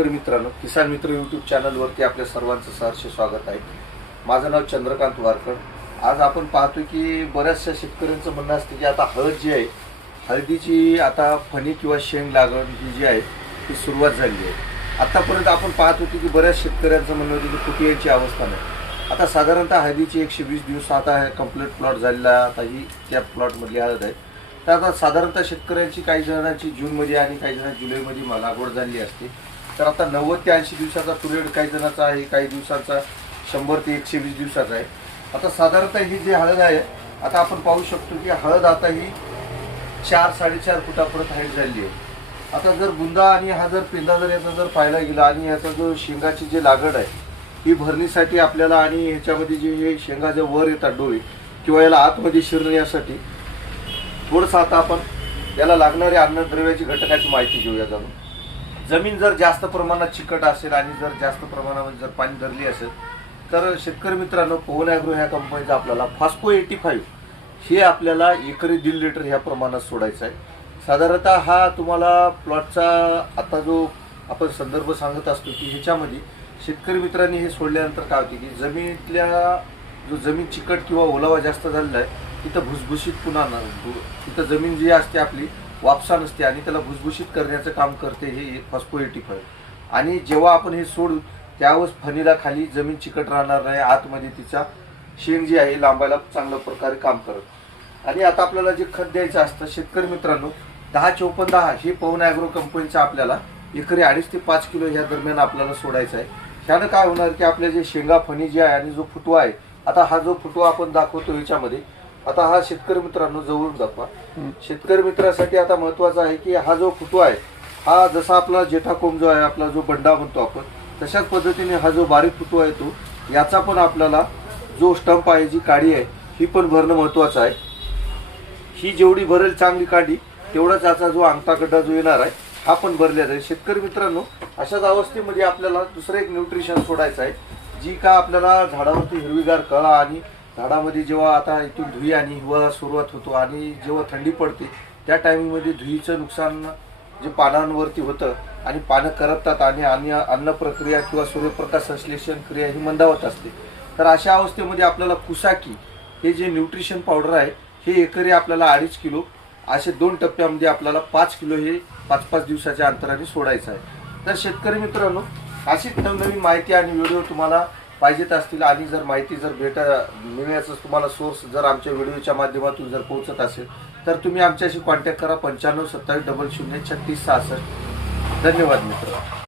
तर मित्रांनो किसान मित्र यूट्यूब चॅनलवरती आपल्या सर्वांचं सहर्ष स्वागत आहे. माझं नाव चंद्रकांत वारकर. आज आपण पाहतो की बऱ्याचशा शेतकऱ्यांचं म्हणणं असतं की आता हळद जी आहे हळदीची आता फणी किंवा शेंग लागण ही जी आहे ती सुरुवात झाली आहे. आत्तापर्यंत आपण पाहत होतो की बऱ्याच शेतकऱ्यांचं म्हणणं होतं की फुटियांची अवस्था नाही. आता साधारणतः हळदीची एकशे वीस दिवस आता कंप्लीट प्लॉट झालेला आता ही त्या प्लॉटमधली हळद आहे. तर आता साधारणतः शेतकऱ्यांची काही जणांची जूनमध्ये आणि काही जणांची जुलैमध्ये लागवड झाली असते. तर आता नव्वद ते ऐंशी दिवसाचा पिरियड काही जणांचा आहे काही दिवसांचा शंभर ते एकशे वीस दिवसाचा आहे. आता साधारणतः ही जी हळद आहे आता आपण पाहू शकतो की हळद आता ही चार साडेचार फुटापर्यंत हाईट झाली आहे. आता जर बुंदा आणि हा जर पेंदा जर याचा जर पाहायला गेला आणि याचा जो शेंगाची जी लागड आहे ही भरणीसाठी आपल्याला आणि ह्याच्यामध्ये जे हे शेंगा जे वर येतात डोळे किंवा याला आतमध्ये शिरण्यासाठी थोडंसं आता आपण याला लागणाऱ्या अन्नद्रव्याची घटकाची माहिती घेऊया जाणून. जमीन जर जास्त प्रमाणात चिकट असेल आणि जर जास्त प्रमाणामध्ये जर पाणी धरली असेल तर शेतकरी मित्रांनो पवन ॲग्रो ह्या कंपनीचा आपल्याला फास्को एटी फाईव्ह हे आपल्याला एकरी दीड लिटर ह्या प्रमाणात सोडायचं आहे. साधारणतः हा तुम्हाला प्लॉटचा आता जो आपण संदर्भ सांगत असतो की ह्याच्यामध्ये शेतकरी मित्रांनी हे सोडल्यानंतर काय होते की जमिनीतल्या जो जमीन चिकट किंवा ओलावा जास्त झालेला आहे तिथं भुसभुशीत पुन्हा न- भु- तिथं जमीन जी असते आपली वापसा नसते आणि त्याला भुसभुशीत करण्याचं काम करते हे एक एटी आणि जेव्हा आपण हे सोडू त्यावेळेस फणीला खाली जमीन चिकट राहणार नाही आतमध्ये तिचा शेण जी आहे लांबायला चांगल्या प्रकारे काम करत. आणि आता आपल्याला जे खत द्यायचं असतं शेतकरी मित्रांनो दहा चौपन्न दहा हे पवन ॲग्रो कंपनीचं आपल्याला एकरी अडीच ते पाच किलो ह्या दरम्यान आपल्याला सोडायचं आहे. ह्यानं काय होणार की आपल्या जे शेंगा फणी जी आहे आणि जो फुटवा आहे आता हा जो फुटवा आपण दाखवतो याच्यामध्ये आता हा शेतकरी मित्रांनो जवळून दाखवा शेतकरी मित्रासाठी आता महत्त्वाचा आहे की हा जो फुटवा आहे हा जसा आपला जेठा कोंब जो आहे आपला जो बंडा म्हणतो आपण तशाच पद्धतीने हा जो बारीक फुटवा आहे तो याचा पण आपल्याला जो स्टंप आहे जी काडी आहे ही पण भरणं महत्वाचं आहे. ही जेवढी भरेल चांगली काडी तेवढाच याचा जो अंगठागड्डा जो येणार आहे हा पण भरल्या जाईल शेतकरी मित्रांनो अशाच अवस्थेमध्ये आपल्याला दुसरं एक न्यूट्रिशन सोडायचं आहे जी का आपल्याला झाडावरती हिरवीगार कळा आणि झाडामध्ये जेव्हा आता इथून धुई आणि हिवाळा सुरुवात होतो आणि जेव्हा थंडी पडते त्या टायमिंगमध्ये धुईचं नुकसान जे पानांवरती होतं आणि पानं करपतात आणि अन्य अन्न प्रक्रिया किंवा सूर्यप्रकाश संश्लेषण क्रिया ही मंदावत असते. तर अशा अवस्थेमध्ये आपल्याला कुसाकी हे जे न्यूट्रिशन पावडर आहे हे एकरी आपल्याला अडीच किलो असे दोन टप्प्यामध्ये आपल्याला पाच किलो हे पाच पाच दिवसाच्या अंतराने सोडायचं आहे. तर शेतकरी मित्रांनो अशीच नवनवीन माहिती आणि व्हिडिओ तुम्हाला पाहिजेत असतील. आणि जर माहिती जर भेट मिळण्याचं तुम्हाला सोर्स जर आमच्या व्हिडिओच्या माध्यमातून जर पोहोचत असेल तर तुम्ही आमच्याशी कॉन्टॅक्ट करा. पंच्याण्णव सत्तावीस डबल शून्य छत्तीस सहासष्ट. धन्यवाद मित्र